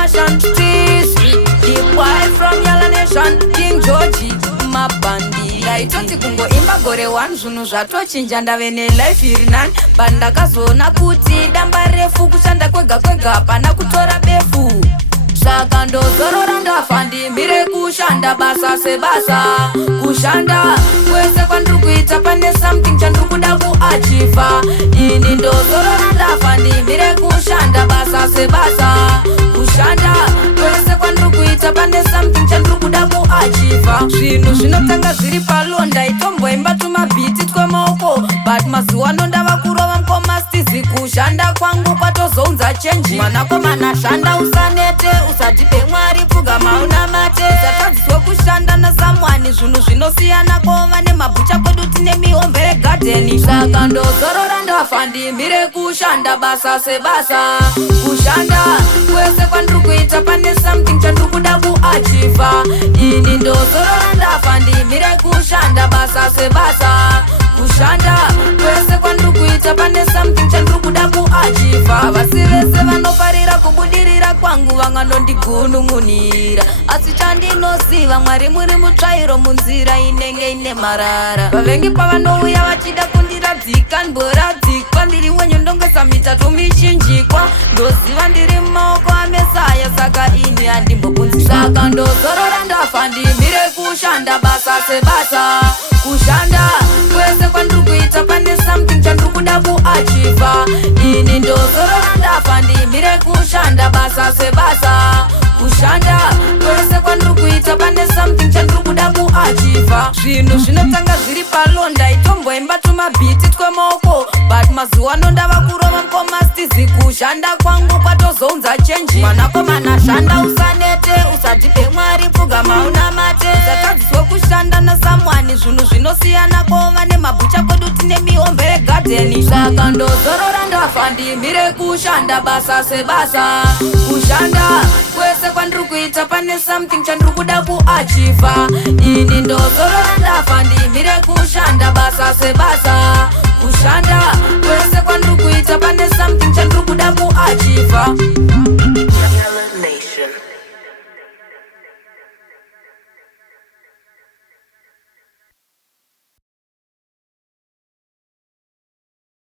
Martian. The boy from Yala Nation, King Georgie, mabandi aitoti kungoimba gore 1 zvinhu zvatochinja ndave nelife iri nani. Pandakazoona kuti damba refu kushanda kwega kwega hapana kutora befu, saka ndozorora ndafa ndimire kushanda basa sebasa. Kushanda kwese kwandiri kuita pane something chandiri kuda kuachiva. Ini ndozorora ndafa ndimire kushanda basa sebasa. Kushanda kwese kwandiri kuita pane something chandiri kuda kuachiva. Zvinhu zvinotanga zviri palonda itomboimba tumabhiti twemaoko, but mazuva ano ndava kurova mukomastizi. Kushanda kwangu kwatozounza chenji. Mwanakomana shanda usanete, usadhipe Mwari pfugama unamate. Satadziswe kushanda nasamwani, zvinhu zvinosiyana kova nemabhucha kwedu tine mihombere gadheni. Saka ndozorora ndafa ndimire kushanda basa sebasa. Kushanda kwese kwandiri kuita pane something chandiri kuda kuachiva. Ini ndozorora ndafa ndimire kushanda basa sebasa. Kushanda kwese kwandiri kuita pane something chandiri kuda kuachiva. Vasi vese vanofarira kubudirira kwangu vanganondigunun'unira, asi chandinoziva Mwari muri mutsvairo munzira inenge ine marara. Vavengi pavanouya vachida kundiradzika ndoradzikwa, ndiri wenyu ndongesa mitatu michinjikwa. Ndoziva ndiri mumaoko aMesaya, saka ini handimbobvunzi. Saka ndozorora ndafa ndimire kushanda basa sebasa. Kushanda kwese kwandiri kuita pane something chandiri kuda kuachiva. Ini ndozorora ndafa ndimire kushanda basa sebasa. Kushanda kwese kwandiri kuita pane something chandiri kuda kuachiva. Zvinhu zvinotanga zviri palonda itomboimba tumabhiti twemaoko, but mazuva ano ndava kurova mukomastizi. Kushanda kwangu kwatozounza chenji. Mwanakomana shanda usanete, usadhipe Mwari pfugama unamate. Satadziswe kushanda nasamwani, zvinhu zvinosiyana kova nemabhucha kwedu tine mihombere gadheni. Saka ndozorora ndafa ndimire kushanda basa sebasa. Kushanda kwese kwandiri kuita pane something chandiri kuda kuachiva. Ini ndozorora ndafa ndimire kushanda basa sebasa. Kushanda kwese kwandiri kuita pane something chandiri kuda kuachiva.